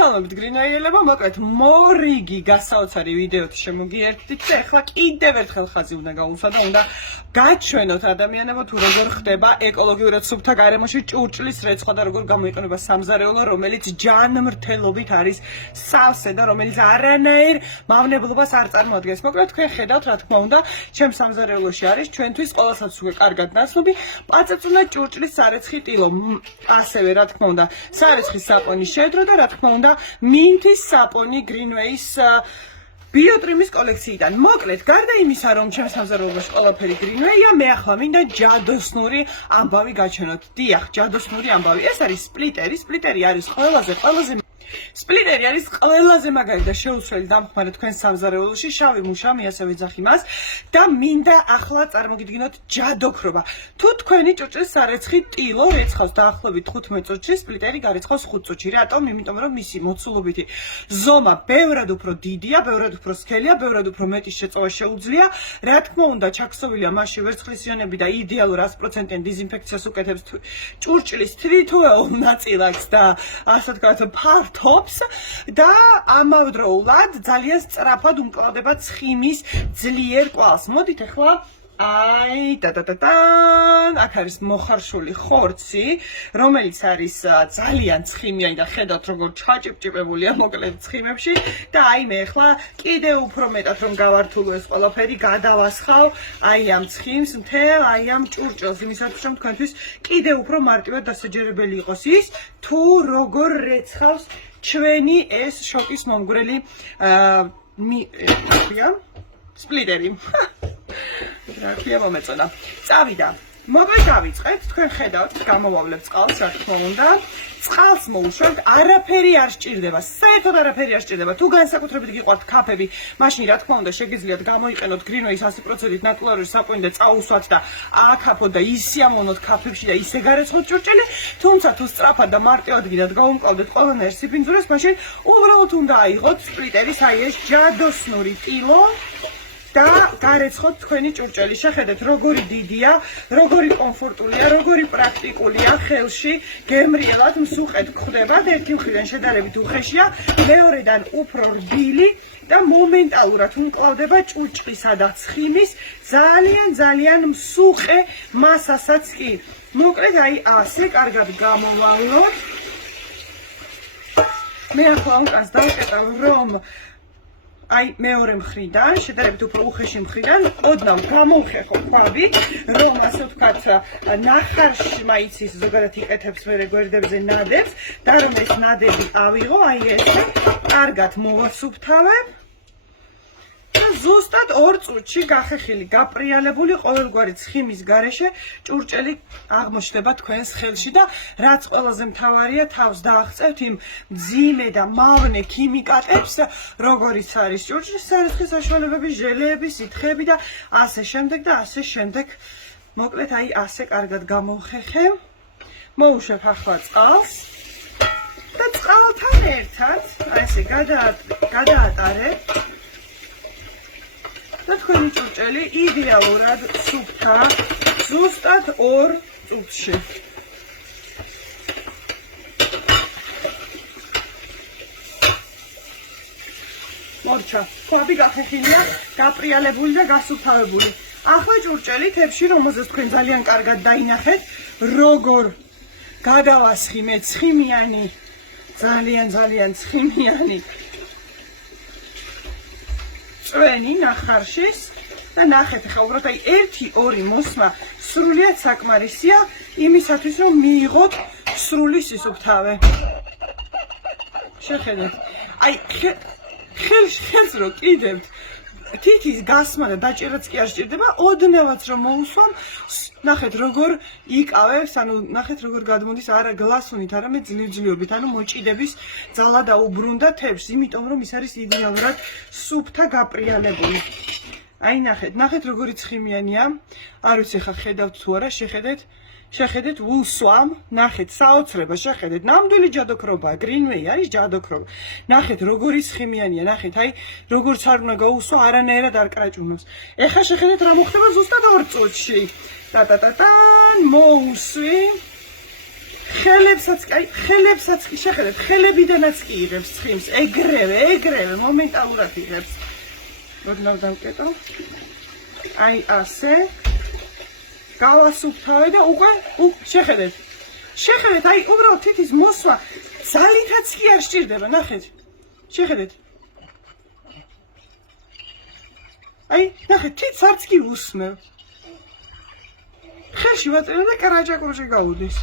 მოგესალმებით გრინვეიელებო, მოკლედ მორიგი გასაოცარი ვიდეოთი შემოგიერთდით და ახლა კიდევ ერთხელ ხაზი უნდა გაუსვა და უნდა გაჩვენოთ ადამიანებო თუ როგორ ხდება ეკოლოგიურად სუფთა გარემოში ჭურჭლის რეცხვა და როგორ გამოიყენება სამზარეულო, რომელიც ჯანმრთელობით არის სავსე და რომელიც არანაირ მავნებლობას არ წარმოადგენს. მოკლედ თქვენ ხედავთ, რა თქმა უნდა, ჩემს სამზარეულოში არის ჩვენთვის ყოველსაც უკვე კარგად ნაცნობი პაწაწუნა ჭურჭლის სარეცხი ტილო. ასევე რა თქმა უნდა, სარეცხის საპონი შედრო და რა თქმა უნდა, მინთის საპონი გრინვეის ბიოტრიმის კოლექციიდან. მოკლედ, გარდა იმისა, რომ ჩემს სამზარეულოში ყველაფერი გრინვეია, მე ახლა მინდა ჯადოსნური ამბავი გაჩვენოთ. დიახ, ჯადოსნური ამბავი. ეს არის სპლიტერი. სპლიტერი არის ყველაზე მაგარი და შეუცვლელი დამხმარე თქვენ სამზარეულოში. შავი მუშა, მე ასევე ვეძახი მას და მინდა ახლა წარმოგიდგინოთ ჯადოქრობა. თუ თქვენი ჭურჭლის სარეცხი ტილო რეცხავს დაახლოებით 15 წუთში, სპლიტერი გარეცხავს 5 წუთში. რატომ? იმიტომ რომ მისი მოცულობითი ზომა ბევრად უფრო დიდია, ბევრად უფრო სქელია, ბევრად უფრო მეტი შეწოვა შეუძლია. რა თქმა უნდა, ჩაქსოვილია მასში ვერცხლის იონები და იდეალურ 100%-იან დიზინფექციას უკეთებს ჭურჭლის თვითოეულ ნაწილაკს და ასე ვთქვათ, ფართობს და ამავდროულად ძალიან სწრაფად უმკლავდება ცხიმის ძლიერ კვალს. მოდით ახლა აქ არის მოხარშული ხორცი, რომელიც არის ძალიან ცხიმიანი და ხედავთ როგორ ჩაჭიპჭიპებულია მოკლედ ცხიმებში და მე ახლა კიდევ უფრო მეტად რომ გავართულო ეს ყველაფერი, გადავასხავ ამ ცხიმს მთელ ამ ჭურჭელს, იმისათვის რომ თქვენთვის კიდევ უფრო მარტივად დასაჯერებელი იყოს ის, თუ როგორ რეცხავს ჩვენი ეს შოკის მომგვრელი სპლიტერი. რა მომეწონა. წავიდა. მოკლედ დავიწყეთ, თქვენ ხედავთ, გამოვავლებ წყალს, რა თქმა უნდა. წყალს მოუშვებთ, არაფერი არ სჭირდება, საერთოდ არაფერი არ სჭირდება. თუ განსაკუთრებით გიყვართ კაფები, მაშინ რა თქმა უნდა შეგიძლიათ გამოიყენოთ გრინვეის 100%-ით ნატურალური საპონი და წაუსვათ და ააქაფოთ და ისიამოვნოთ კაფებში და ისე გარეცხოთ ჭურჭელი. თუმცა თუ სწრაფად და მარტივად გინდათ გაუმკლავდეთ ყველანაირ სიფინძურეს, მაშინ უბრალოდ უნდა აიღოთ სპლიტერის ეს ჯადოსნური ტილო და გარეცხოთ თქვენი ჭურჭელი. შეხედეთ, როგორი დიდია, როგორი კომფორტულია, როგორი პრაქტიკულია, ხელში გემრიელად მსუყედ გვხვდება და ერთი მხრიდან შედარებით უხეშია, მეორედან უფრო რბილი და მომენტალურად უმკლავდება ჭურჭლისა და ცხიმის ძალიან მსუყე მასასაც კი. მოკლედ ასე კარგად გამოვავლოთ. მე ახლა უკანს დავკეტავ, რომ მეორე მხრიდან, შედარებით უფრო უხეში მხრიდან, ოდნავ გამოვხერხო ქვაბი, რომ ასე ვთქვათ, ნახარში მაიცის ზოგადად იკეთებს მერე გვერდებზე ნადებს და რომ ეს ნადები ავიღო, ესე, კარგად მოვასუფთავებ და ზუსტად 2 წუთში გახეხილი, გაპრიალებული ყოველგვარი ცხიმის გარეშე ჭურჭელი აღმოჩნდება თქვენს ხელში და რაც ყველაზე მთავარია, თავს დააღწევთ იმ მძიმე და მავნე ქიმიკატებს, როგორიც არის ჭურჭლის სარეცხის საშუალებები, ჟელეები, სითხეები და ასე შემდეგ და ასე შემდეგ. მოკლედ ასე კარგად გამოვხეხებ. მოუშვებ ახლა წყალს და წყალთან ერთად ესე გადაატარებ და თქვენი ჭურჭელი იდეალურად სუფთა ზუსტად 2 წუთში. მორჩა, ქვაბი გახეხილია, გაპრიალებული და გასუფთავებული. ახლა ჭურჭელი თებში, რომელზეც თქვენ ძალიან კარგად დაინახეთ, როგორ გადავასხიმე ცხიმიანი, ძალიან ცხიმიანი წვენი ნახარშის და ნახეთ ახლა უბრალოდ 1-2 მოსმა სრულიად საკმარისია იმისათვის რომ მიიღოთ სრული სისუფთავე. შეხედეთ, ხელს რო კიდევთ თითის გასმა და დაჭერაც კი არ სჭირდება, ოდნავაც რომ მოუსვამ, ნახეთ როგორ იკავებს, ნახეთ როგორ გადმოდის არა გლასუნით, არამედ ძლივობით, მოჭიდების ძალა დაუბრუნდა თებს, იმიტომ რომ ის არის იდეალურად სუფთა გაპრიალებული. ნახეთ როგორი ცხიმიანია, არ ვიცი ხა ხედავთ თუ არა, შეხედეთ ვუსვამ, ნახეთ საოცრება, შეხედეთ, ნამდვილი ჯადოქრობაა, გრინვეი არის ჯადოქრობა. ნახეთ როგორი ცხიმიანია, ნახეთ, როგორც არ უნდა გაუსვა, არანაირად არ კრაჭუნოს. ეხლა შეხედეთ რა მოხდება ზუსტად 2 წუთში. მოუსვი ხელებსაც კი შეხედეთ, ხელებიდანაც კი იღებს ცხიმს, ეგრევე მომენტალურად იღებს. როდნავ დამკეტო. აი ასე. გავასუფთავე და უკვე შეხედეთ. შეხედეთ, აი უბრალოდ თითის მოსვა ძალითაც კი არ სჭირდება, ნახეთ. შეხედეთ. აი, ნახეთ, თითს არც კი უსმევ. ხელში ვაწერე და კარაჯაკურში გავუდის.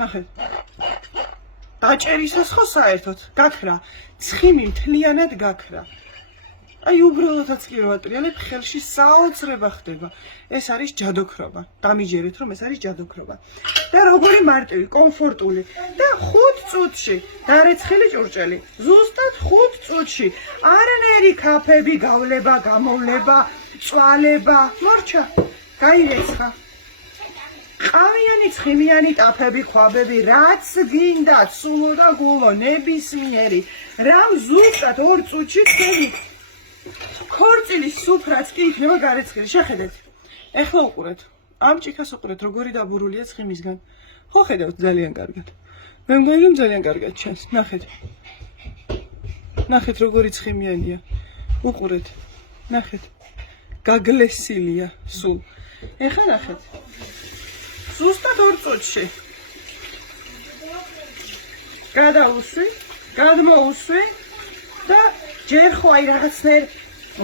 ნახეთ. დაჭერისას ხო საერთოდ გაქრა, ცხიმი მთლიანად გაქრა. აი უბრალოდაც კი ვატრიალებ, ხელში საოცრება ხდება. ეს არის ჯადოქრობა. დამიჯერეთ, რომ ეს არის ჯადოქრობა. და როგორი მარტივი, კომფორტული და 5 წუთში დარეცხილი ჭურჭელი. ზუსტად 5 წუთში. არანაირი კაფები, გავლება, გამოვლება, წვალება, მორჩა. გაირეცხა. ყავიანი, ცხიმიანი ტაფები, ქვაბები, რაც გინდა, სულო და გულო, ნებისმიერი. რამ ზუსტად 2 წუთში თქვენი ქორწილის სუფრაც კი იქნება გარეცხილი. შეხედეთ. ეხლა უყურეთ. ამ ჭიქას უყურეთ, როგორი დაბურულია ცხიმისგან. ხო ხედავთ ძალიან კარგად. მე მგონი რომ ძალიან კარგად ჩანს. ნახეთ. ნახეთ როგორი ცხიმიანია. უყურეთ. ნახეთ. გაგლესილია სულ. ეხლა ნახეთ. ზუსტად 2 წუთში. გადაუსვი, გადმოუსვი და ჯერ ხო აი რაღაცნაირ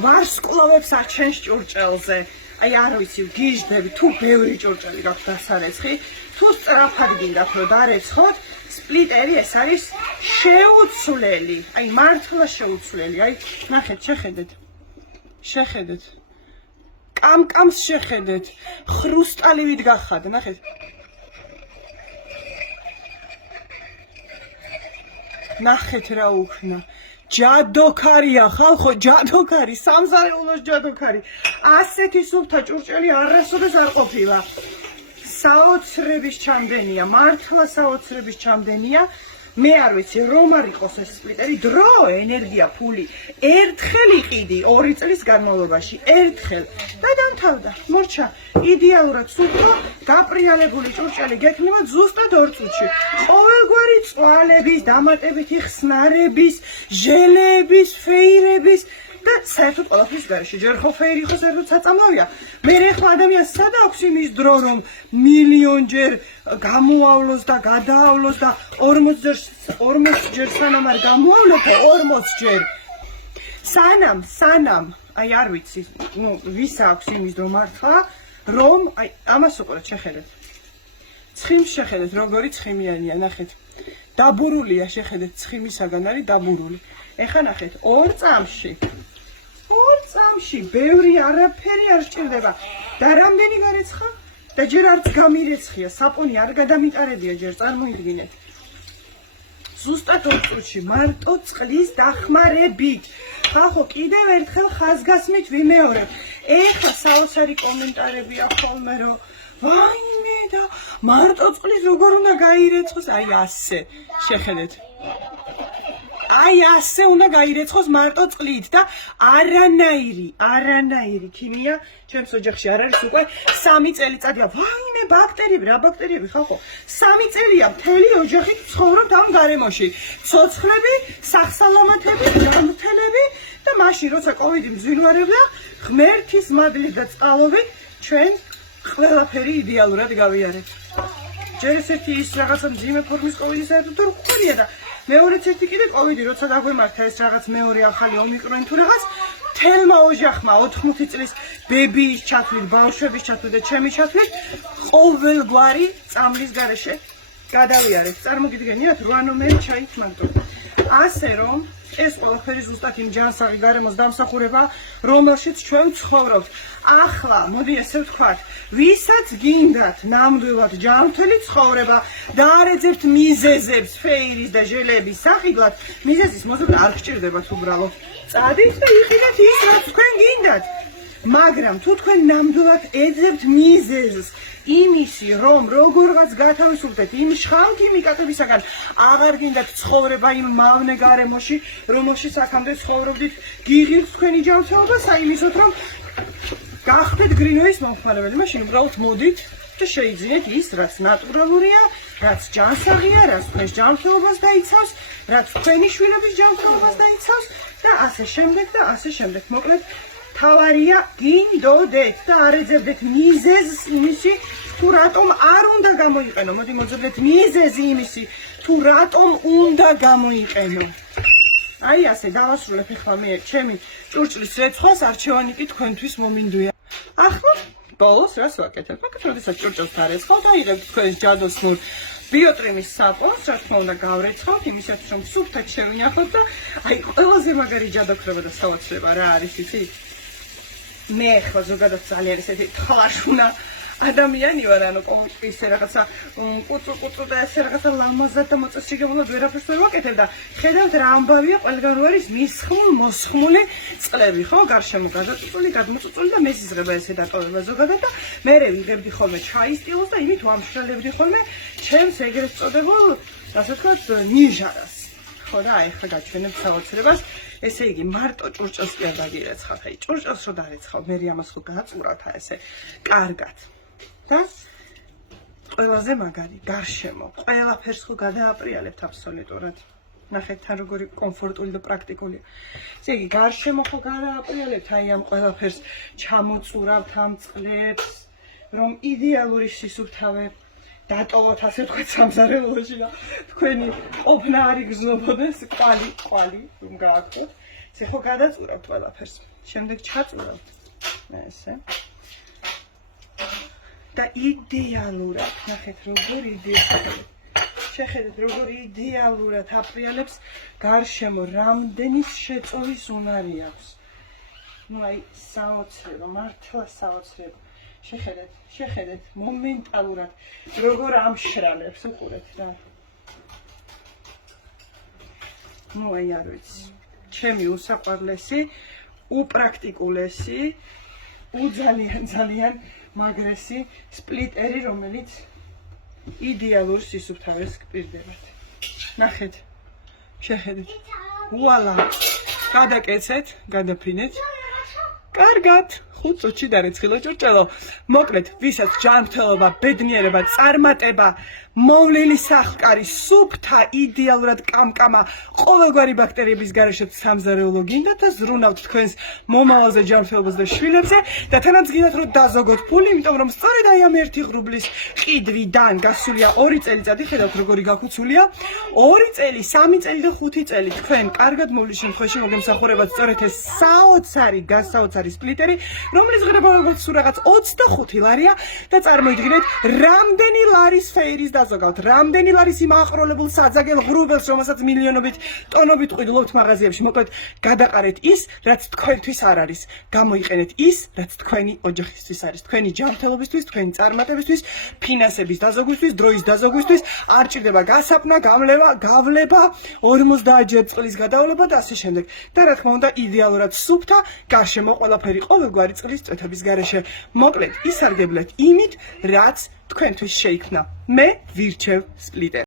ვარსკვლავებს აჩენს ჭურჭელზე. აი არ ვიცი, გიჟდები, თუ ბევრი ჭურჭელი გაქვთ დასარეცხი, თუ სწრაფად გინდათ რომ დარეცხოთ, სპლიტერი ეს არის შეუცვლელი. აი მართლა შეუცვლელი. აი ნახეთ, შეხედეთ. შეხედეთ. კამკამს შეხედეთ. ხრუსტალივით გახადა, ნახეთ. ნახეთ რა უქნა. ჯადოქარია ხალხო, ჯადოქარი, სამზარეულოს ჯადოქარი. ასეთი სუფთა ჭურჭელი არასოდეს არ ყოფილა. საოცრების ჩამდენია, მართლა საოცრების ჩამდენია. მე არ ვიცი, რომ არ იყოს ეს სპლიტერი, დრო, ენერგია, ფული. ერთხელ იყიდი 2 წლის განმავლობაში, ერთხელ და დამთავრდა. მორჩა, იდეალურად სუფთა, გაპრიალებული ჭურჭელი გექნება ზუსტად 2 წუთში. ყოველგვარი წვალების, დამატებითი ხსნარების, ჟელების, ფეირების და საერთოდ ყველაფრის გარეშე. ჯერ ხო ფეირი ხო საერთოდ საწამლავია. მე ახლა ადამიანს სად აქვს იმის დრო, რომ მილიონჯერ გამოავლოს და გადაავლოს და 40 ჯერ სანამ არ გამოავლეთო 40 ჯერ. სანამ, აი არ ვიცი, ვის აქვს იმის დრო მართლა, რომ აი ამას უყურეთ, შეხედეთ. ცხიმს შეხედეთ, როგორი ცხიმიანია, ნახეთ. დაბურულია, შეხედეთ, ცხიმისაგან არის დაბურული. ეხლა ნახეთ, 2 წამში. 2 წამში, ბევრი არაფერი არ სჭირდება. და რამდენი გარეცხა? და ჯერ არც გამირეცხია, საპონი არ გადამიტარებია ჯერ, წარმოიდგინეთ. ზუსტად 2 წუთში, მარტო წყლის დახმარებით. ხალხო, კიდევ ერთხელ ხაზგასმით ვიმეორებ. ეხლა საოცარი კომენტარებია ხოლმე, რომ ვაიმე და მარტო წყლის როგორ უნდა გაირეცხოს, აი ასე, შეხედეთ. აი ასე უნდა გაირეცხოს მარტო წყლით და არანაირი ქიმია ჩემს ოჯახში არ არის უკვე 3 წელიწადია. ვაიმე ბაქტერიები, რა ბაქტერიები ხალხო? 3 წელია მთელი ოჯახი ცხოვრობთ ამ გარემოში. ცოცხლები, სახსალამათები, ჯანმრთელები და მაშინ როცა კოვიდი მძვინვარებდა, ღმერთის მადლით და წყალობით ჩვენ ყველაფერი იდეალურად გავიარეთ. ჯერ ესეთი ის რაღაცა მძიმე ფორმის კოვიდი საერთოდ არ გვქონია და მეორეც ერთი კიდე კოვიდი, როცა დაგვემართა ეს რაღაც მეორე ახალი ომიკრონი თუ რაღაც, თელმა ოჯახმა 80 წლის ბებიის ჩათვლით, ბავშვების ჩათვლით და ჩემი ჩათვლით, ყოველგვარი წამლის გარეშე გადავიარეთ. წარმოგიდგენიათ 8 ნომერი ჩაით მარტო. ასე რომ ეს ყველაფერი ზუსტად იმ ჯანსაღი გარემოს დამსახურება, რომელშიც ჩვენ ცხოვრობთ. ახლა, მოდი ესე ვთქვათ, ვისაც გინდათ ნამდვილად ჯანმრთელი ცხოვრება და არ ეძებთ მიზეზებს ფეირის და ჟელების სახილად, მიზეზის მოზრდა არ გჭირდებათ უბრალოდ. წადით და იყიდეთ ის, რაც თქვენ გინდათ. მაგრამ თუ თქვენ ნამდვილად ეძებთ მიზეზს, იმისი, რომ როგორღაც გათავისუფლდეთ იმ შხამთი მიკატებისაგან, აღარ გინდათ ცხოვრება იმ მავნე გარემოში, რომელშიც აქამდე ცხოვრობდით, გიღირთ თქვენი ჯანმრთელობა საიმისოდ, რომ გახდეთ გრინოის მომხმარებელი. მაშინ უბრალოდ მოდით და შეიძინეთ ის, რაც ნატურალურია რაც ჯანსაღია, რაც თქვენს ჯანმრთელობას დაიცავს, რაც თქვენი შვილების ჯანმრთელობას დაიცავს და ასე შემდეგ და ასე შემდეგ. მოკლედ, თავარია გინდოდეთ და არ ეძებდეთ მიზეზს იმისი, თუ რატომ არ უნდა გამოიყენო. მოდი მოძებნეთ მიზეზი იმისი, თუ რატომ უნდა გამოიყენო. აი ასე დავასრულებ ახლა მე ჩემი ჭურჭლის რეცხვას არჩევანი კი თქვენთვის მომინდვია. ახლა ბოლოს რას ვაკეთებ? ვაკეთებ, როდესაც ჭურჭელს დარეცხავთ, აიღებთ თქვენს ჯადოსნურ ბიოტრიმის საპონს, რა თქმა უნდა გავრეცხავთ, იმისათვის რომ სუფთად შევინახოთ და აი ყველაზე მაგარი ჯადოქრება და საოცრება რა არის იცით? მე ხო ზოგადად ძალიან ესეთი თხლაშუნა ადამიანი ვარ, ანუ ისე რაღაცა კუწუ და ესე რაღაცა ლამაზად და მოწესრიგებულად ვერაფერს ვერ ვაკეთებ და ხედავთ რა ამბავია, ყველგან რო არის მოსხმული წყლები, ხო, გარშემო გადაწიწული, გადმოწიწული და მეზიზღება ესე დატოვება ზოგადად და მე ვიღებდი ხოლმე ჩაის სტილოს და იმით ვამშრალებდი ხოლმე ჩემს ეგრეთ წოდებულ, ასე ვთქვათ, ნიჟარას. ხო და აი ახლა გაჩვენებ საოცრებას. ესე იგი მარტო ჭურჭელს კი არ დაგირეცხავთ, აი ჭურჭელს რო დარეცხავ, მე ამას ხო გაწურავთ ესე კარგად. და ყველაზე მაგარი გარშემო ყველაფერს ხო გადააპრიალებთ აბსოლუტურად. ნახეთ თან როგორი კომფორტული და პრაქტიკულია. ესე იგი გარშემო ხო გადააპრიალებთ აი ამ ყველაფერს ჩამოწურავთ ამ წყლებს, რომ იდეალური სისუფთავე დატოვოთ ასე ვთქვათ სამზარეულოში და თქვენი ყოფნა არ იგრძნობოდეს კვალი რომ გააქვთ. ესე ხო გადაწურავთ ყველაფერს. შემდეგ ჩაწურავთ. ესე და იდეალურად, ნახეთ როგორ იდეალურად. შეხედეთ როგორ იდეალურად აპრიალებს გარშემო, რამდენი შეწოვის უნარი აქვს. ნუ აი საოცრება, მართლა საოცრება. შეხედეთ მომენტალურად როგორ ამშრალებს, უყურეთ რა. ნუ აი არ ვიცი. ჩემი უსაყვარლესი, უპრაქტიკულესი, ძალიან მაგრესი სპლიტერი, რომელიც იდეალურ სისუფთავეს გპირდებათ. ნახეთ, შეხედეთ. ვუალა. გადაკეცეთ, გადაფინეთ. კარგად, 5 წუთში დარეცხილა ჭურჭელო. მოკლედ, ვისაც ჯანმრთელობა, ბედნიერება, წარმატება, მოვლილი სახკარი, სუფთა, იდეალურად კამკამა, ყოველგვარი ბაქტერიების გარეშე სამზარეულო გინდათ და ზრუნავთ თქვენს მომავალზე, ჯანმრთელობაზე და შვილებზე და თანაც გინდათ რომ დაზოგოთ ფული, იმიტომ რომ სწორედ აი ამ 1 ღრუბლის ყიდვიდან გასულია 2 წელიწადი, ხედავთ როგორი გაქუცულია. 2 წელი, 3 წელი და 5 წელი თქვენ კარგად მოვლის შემთხვევაში მოგემსახურებათ სწორედ ეს საოცარი სპლიტერი, რომლის ღრებულობაც სულ რაღაც 25 ლარია და წარმოიდგინეთ, რამდენი ლარის ფეირის დაზოგავთ, რამდენი ლარის იმ აყროლებულ საძაგელ ღრუბელს, რომელსაც მილიონობით ტონობით ყიდულობთ მაღაზიებში. მოკლედ, გადაყარეთ ის, რაც თქვენთვის არ არის. გამოიყენეთ ის, რაც თქვენი ოჯახისთვის არის. თქვენი ჯანმრთელობისთვის, თქვენი წარმატებისთვის, ფინანსების დაზოგვისთვის, დროის დაზოგვისთვის, არ ჭირდება გასაფნა, გავლება, 50 ჯერ წყლის გადავლება და ასე შემდეგ. და რა თქმა უნდა, იდეალურად სუფთა, გარშემო ყველაფერი ყოველგვარი წყლის წვეთების გარეშე. მოკლედ, ისარგებლეთ იმით, რაც თქვენთვის შეიქმნა. მე ვირჩევ სპლიტერ.